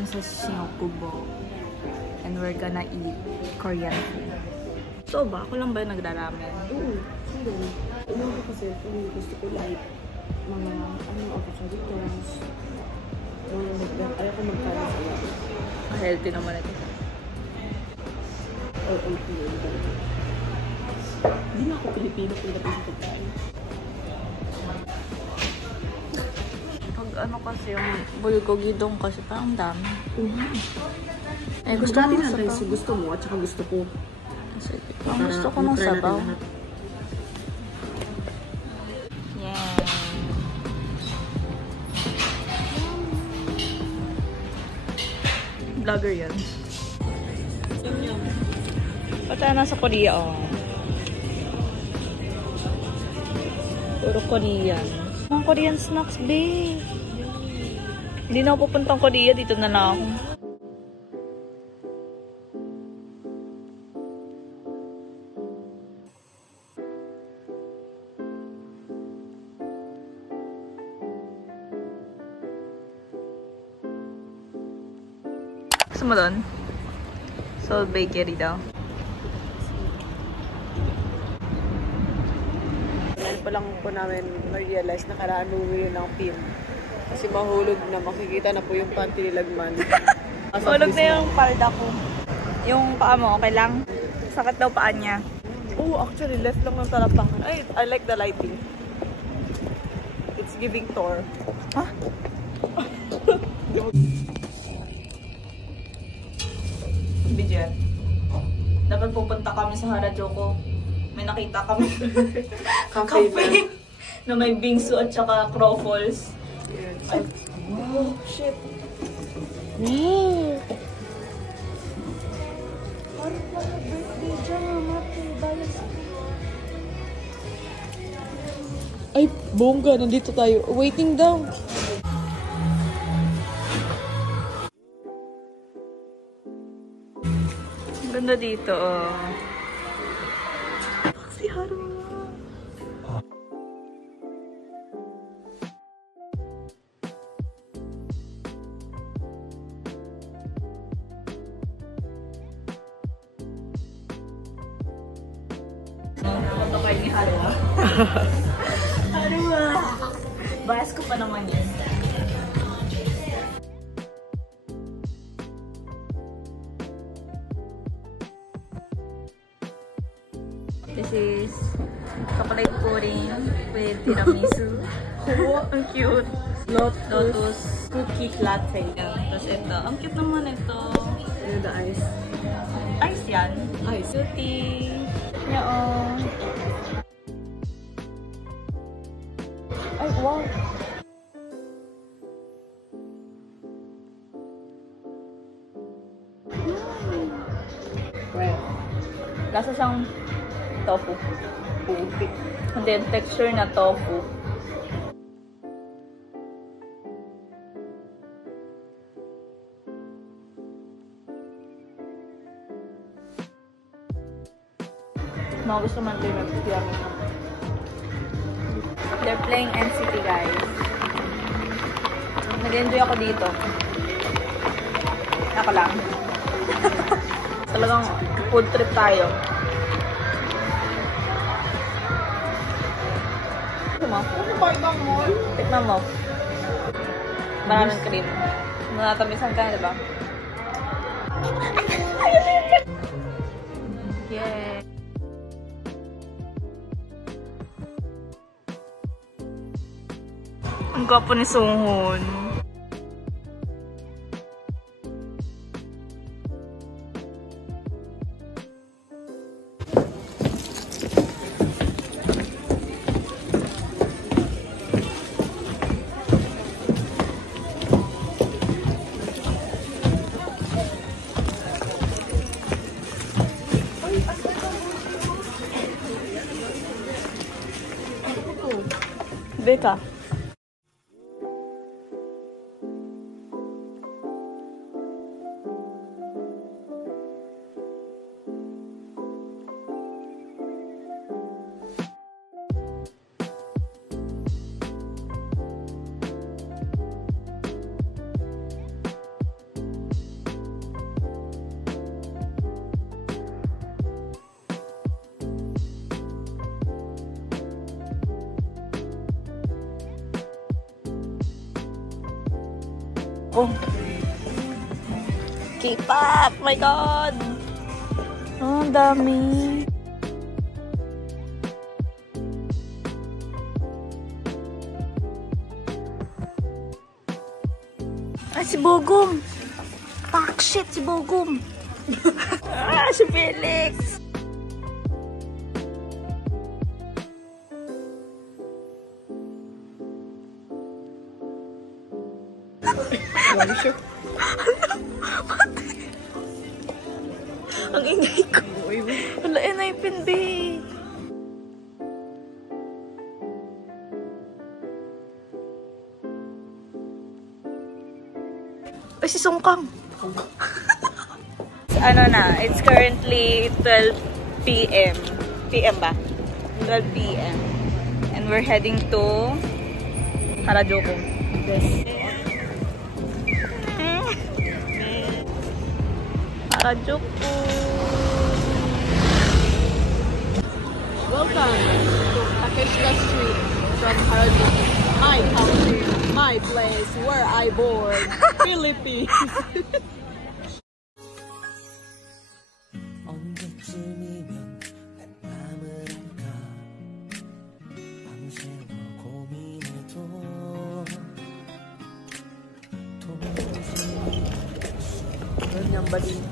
kami sa Shinjuku and we're gonna eat Korean food. So ba? Ako lang ba yung nagraramen? Oo. Ano ko kasi gusto ko like mga avocados, ayaw ko magkain sa iwan. Healthy naman ito. Or Filipino. Hindi na ako Pilipino kung dapat sa pagkain. Pag ano kasi yung bulgogi dong kasi parang dami. Eh gusto natin mo ang sabaw. rice gusto mo at saka gusto ko. Sige. Parang gusto ko ng sabaw. Yeah. Vlogger yan. Pati nasa Korea, oh. Puro Korean. Mga Korean snacks, babe. Hindi na ako pupuntang Korea. Dito na lang ako. Gusto mo doon? Soul Bakery daw. Ngayon pa lang po namin ma-realize na kailangan umuwi ng pin. Kasi mahulog na, makikita na po yung panty nilagman. Hulog na yung palda ko. Yung paa mo, okay lang? Sakit daw paa niya. Oh, actually, left lang ng talampakan. Ay, I like the lighting. It's giving Thor. Ha? Bidyan. Dapat pupunta kami sa Harajuku. May nakita kami. Cafe. Na may bingsu at saka croffles. Yes. Ay, oh, shit. Parang pala birthday dyan, mate. Balas ako. Ay, bongga, nandito tayo. Waiting daw. Ang ganda dito, oh. Si Haru. Punta kayo ni Haru. Haru. Bias ko pa naman yun. This is chocolate pudding with tiramisu. Oh, ang cute. Lotus cookie latte. Tapos ito. Ang cute naman ito. Ano the ice? Ice yan. Ice. Cutie. Yeah, oh. Ay, wow. Well, Lasa siyang tofu. And then texture na tofu. Mga gusto man din mag-yummy. They're playing NCT, guys. Nag-enjoy ako dito. Ako lang. Talagang food trip tayo. Tikman mo. Maraming cream. Natamisan ka na, diba? Yeah. Ang gwapo ni Songhun. Beka. Oh. K-pop! My God! Oh, ang dami. Ay, si Bogum! Fuck shit, si Bogum! Si Felix! Ang ingay ko. Wala, naipin, babe. Ay, si Songkang. Ano na, it's currently 12 p.m. PM ba? 12 p.m. And we're heading to Harajuku. Yes. Harajuku. Welcome to Takeshita Street from Harajuku. My country, my place, where I born, Philippines. Ganyan ba din?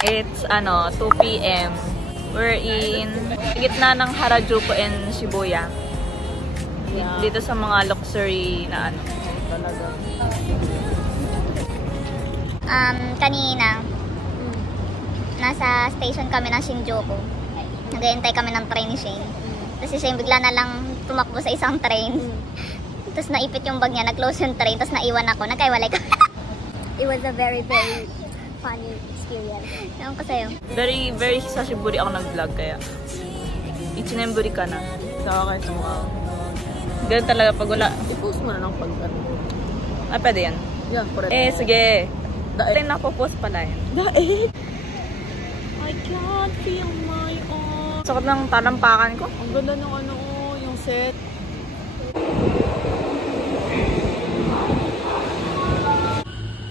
It's 2 p.m. We're in gitna ng Harajuku and Shibuya. Yeah. Dito sa mga luxury na Talaga. Kanina, nasa station kami ng Shinjuku. Nag-aantay kami ng train ni Shane. Tapos si Shane bigla na lang tumakbo sa isang train. Tapos naipit yung bag niya, nag-close yung train, tapos naiwan ako, nagkaiwalay kami. It was a very, very funny experience. Ewan ko sa'yo. Very, very sashiburi ako nag-vlog kaya. Ichinembury ka na. Saka kayo sa mukha. Ganun talaga pag wala. I-post mo na ng pag-ano. Ah, pwede yan. Yeah, correct. Sige. Daig. Ito yung napopost pala yan. Daig! I can't feel my arm. Sakot ng talampakan ko. Ang ganda ng yung set.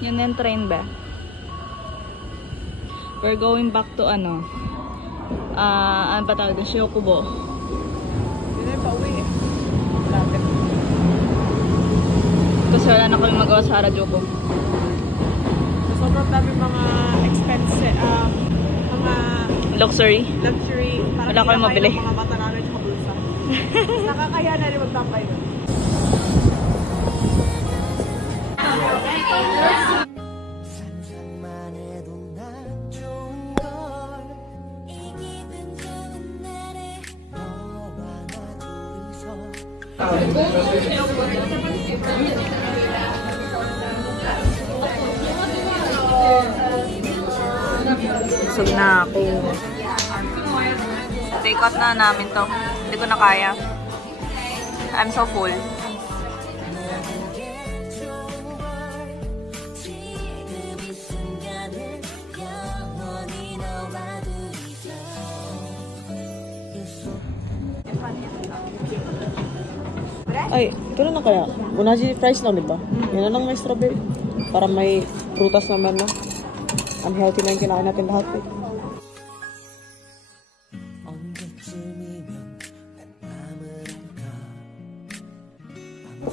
Yan yung train ba? We're going back to ano ba tawag din? Shiokubo. Hindi na yung pauwi eh. Lapit. Kasi wala na kami magawa sa Harajuku. Sobrang dami mga expensive, mga Luxury. luxury. Wala kayong mabili. Mga mata namin sa bulsa. Nakakaya na rin magtambay. Busog na ako. Take out na namin to. Hindi ko na kaya. I'm so full. Ay, ito na kaya. Unaji fries lang, di ba? Yan na lang may strawberry. Para may prutas naman na. Unhealthy na yung kinain natin lahat eh.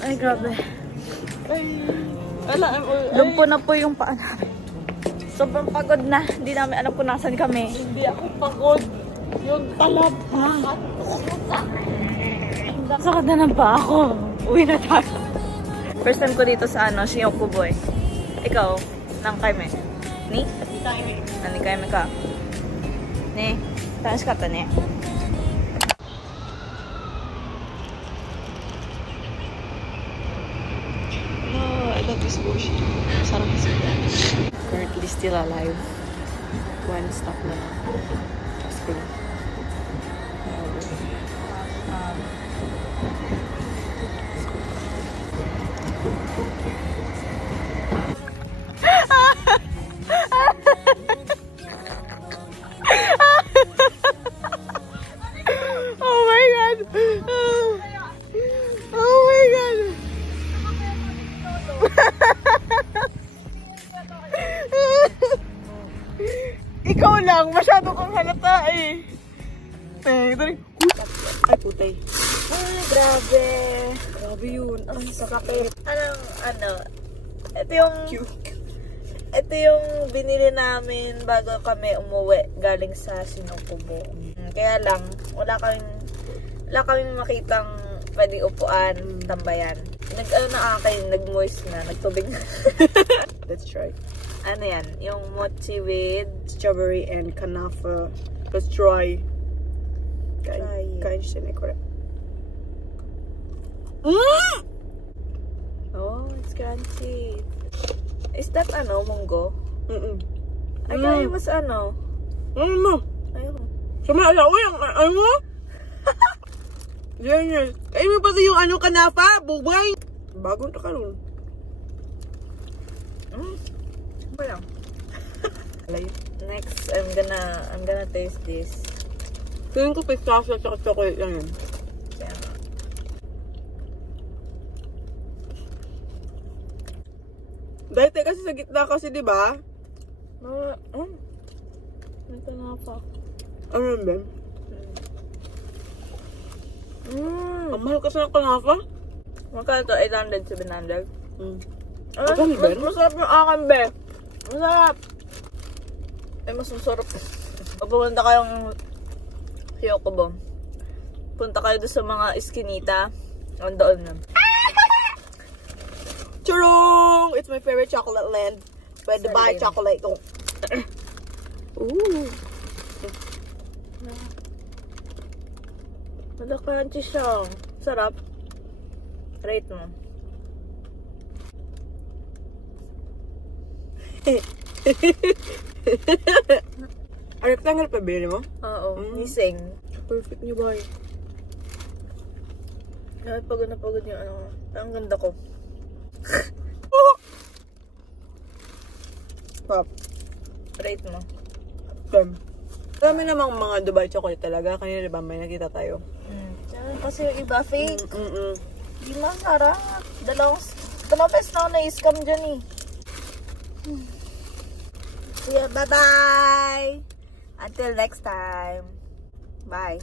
Ay, grabe. Ay, ala, Lumpo na po yung paa namin. Sobrang pagod na. Hindi namin alam kung nasan kami. hindi ako pagod. Yung talab. Sakot na ng paa ako. Uwi na tayo. First time ko dito sa Shiokubo eh. Ikaw, nang kaime? Ni? Nani kaime ka? Ne? Tanashikatta ne? No, I love this bush. Sarap this. Currently still alive. One stop na lang. Tapos ko lang. Ang halata eh. Ay, putay. Ay, grabe. Grabe yun. Ang sakit. Ito yung binili namin bago kami umuwi galing sa Sinukubo. Kaya lang, wala kaming makitang pwede upuan, tambayan. Nag-moist na, nagtubig na. Let's try. Ano yan? Yung mochi with Strawberry and kanafa. Let's try. Try it. Kain siya na correct. Oh, it's crunchy. Is that munggo? I thought it was Ano mo? Ayun. Sama alawi ang ano mo? Yan. Ay mo pati yung kanafa, bubay. Bagong to karon. Ano lang? Next, I'm gonna taste this. Tingin ko pistachio at chocolate lang yun. Dahil kasi sa gitna kasi, di ba? Ito na pa. Ano yun, Ben? Ang mahal kasi ng kanafa? Magkano ito? 800 to 700? Ano, Ben? Masarap yung akin, be. Masarap. Mas masarap. Pag pumunta kayong Hyokubo, punta kayo doon sa mga iskinita. Doon na. Churong! It's my favorite chocolate land. Pwede buy chocolate. Ooh. Crunchy siya. Sarap. Rate mo. Ay, rectangle pa bili mo? Oo. Nising. Perfect niyo, boy. Pagod na pagod yung Ang ganda ko. Pop. Rate mo. Dami namang mga Dubai chocolate talaga. Kanina diba may nakita tayo. Kasi yung iba fake. Di masarap. Dalawang beses na ako na-scam dyan eh. Yeah, bye-bye! Until next time. Bye.